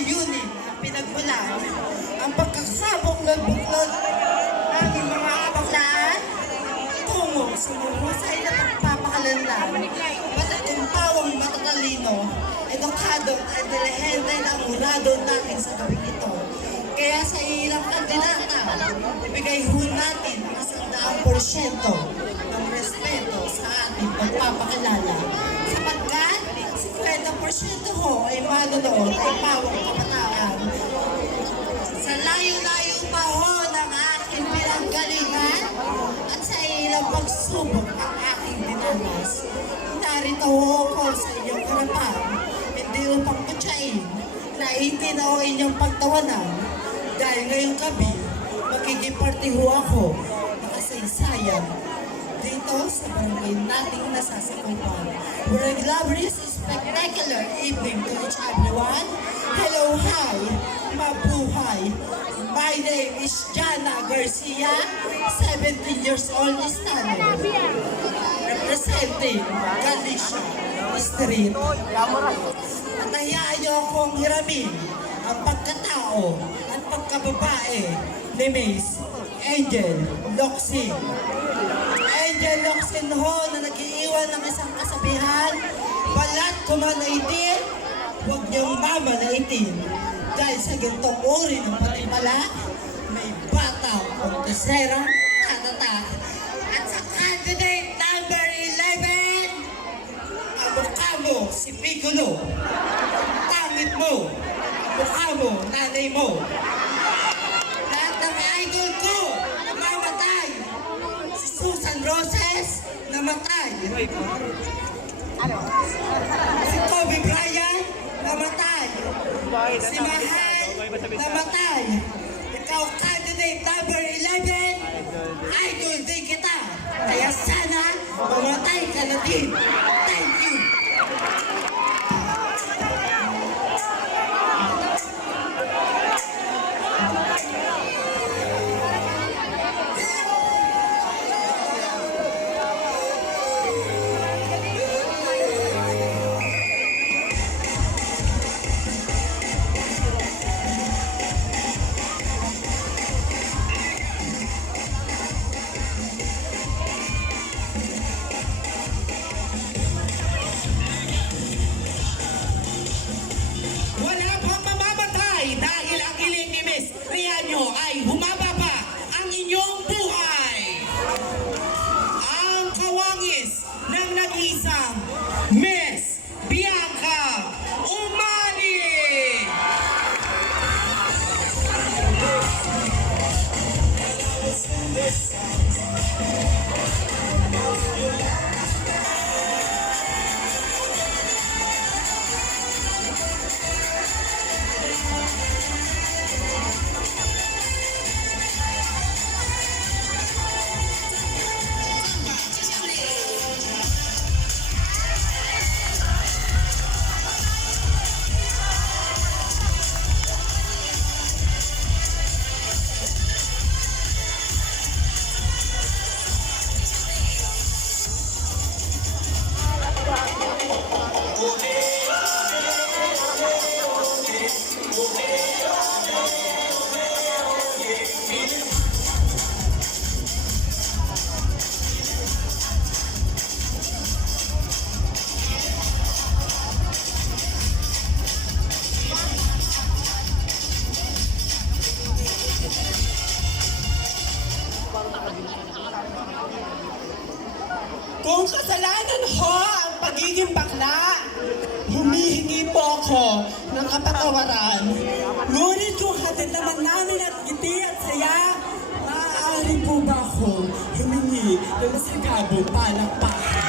layunin ang pinagmulan ang pagkakabok ng buklod ng mga kabaklaan tungo sa mahusay na pagpapakalanlan. Basta't yung pawang matatalino, edukado at intelihente na murado natin sa gabing ito. Kaya sa ilang kandidata, ibigay ho natin ang 100% ng respeto sa ating pagpapakilala. Sapagkat 50% ho ay manonood ay pawang kabataan. Sa layo-layo pa ho ng aking pinanggalingan at sa ilang pagsubok ang aking dinanas. Narito ho ako sa inyong harapan, hindi upang kutsain na itinaw inyong pagtawanan. Dahil ngayong gabi, makikiparty ho ako nakasaysayan dito sa barangay nating nasasakupan. We're a glamorous, spectacular evening to each everyone. Hello, hi, mabuhay. My name is Jana Garcia, 17 years old, standing, representing Galicia Street. At hayaan niyo akong hiramin ang pagkatao at pagkababae ni Miss Angel Locsin. Angel Locsin ho na nag-iiwan ng isang kasabihan, balat kumanaitin, huwag niyong mamanaitin. Dahil sa gintong uri ng patipala, may batang kontesera tatatak. At sa candidate number 11, kamukha mo si Piccolo. Pangit mo, kamukha mo, nanay mo. Lahat ng idol ko, mamatay. Si Susan Roses, namatay. Si Kobe Bryant, namatay. Si Mahal, namatay. Ikaw, candidate number 11, idol din kita. Kaya sana, mamatay ka na din. Thank you. Wala pang mamamatay dahil ang iling ni Miss Rianyo ay humaba pa ang inyong buhay. Ang kawangis ng nag-iisang Miss Bianca Umali. Kung kasalanan ho ang pagiging bakla, humihingi po ako ng kapatawaran. Ngunit kung hatid naman namin at ngiti at saya, maaari po ba ako humingi ng masigabong palakpakan?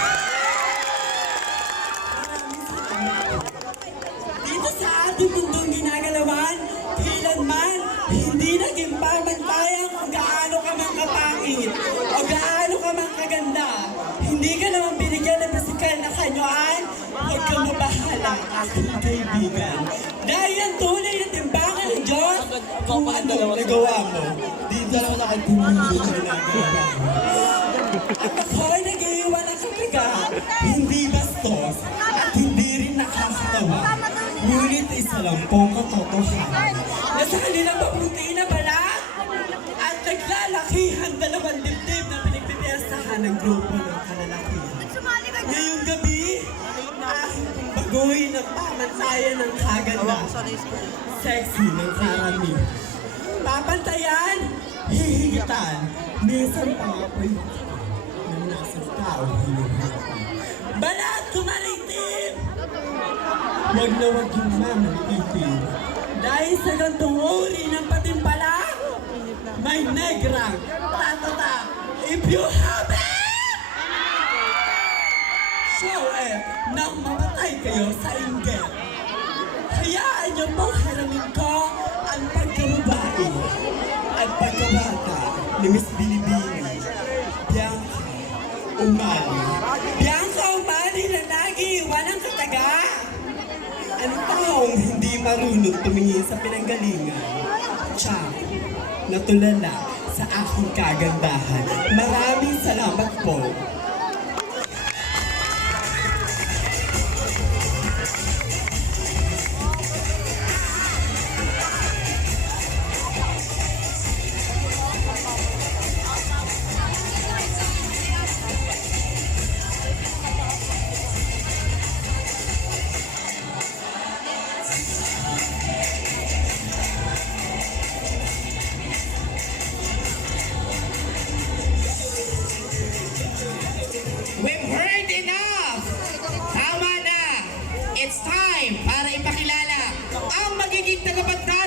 Dito sa ating mundong ginagalawan, kailanman hindi naging pamantayan kung gaano ka man kapangit o gaano ka man kaganda. Hindi ka naman binigyan ng pisikal na kanyuan, huwag kang mabahala, aking kaibigan. Dahil ang tunay na timbangan ng Diyos, kung ano nagawa mo, dito lang nakatumulong sa ginagawa mo. At ako'y nag-iiwan ng kapiga, hindi bastos, at hindi rin nakakatawa. Ngunit isa lang pong katotohanan na sa kanilang mabuti na balat at naglalakihan dalawang dibdib na pinagpipiestahan ng grupo ng kalalakihan. Ngayong gabi, aking baguhin ang pamantayan ng kaganda, sexy ng karamihan. Papantayan, hihigitan, minsan pa nga po'y ng nasa tao hinuhatan. Balat kumalitim! Huwag na huwag yung mamalitin. Dahil sa gantong uri ng patimpala, may negrang tatata if you have it! Show it nang mamatay kayo sa inggit. Hayaan niyo pong haramin ko ang pagkababae at pagkabata ni Miss Bilibili, Bianca Umali. Bianca Umali na nag-iwan ng kataga. Ang taong hindi marunong tumingin sa pinanggalingan. Tiyak, natulala sa aking kagandahan. Maraming salamat po. We've heard enough! Tama na! It's time para ipakilala ang magiging tagapagdala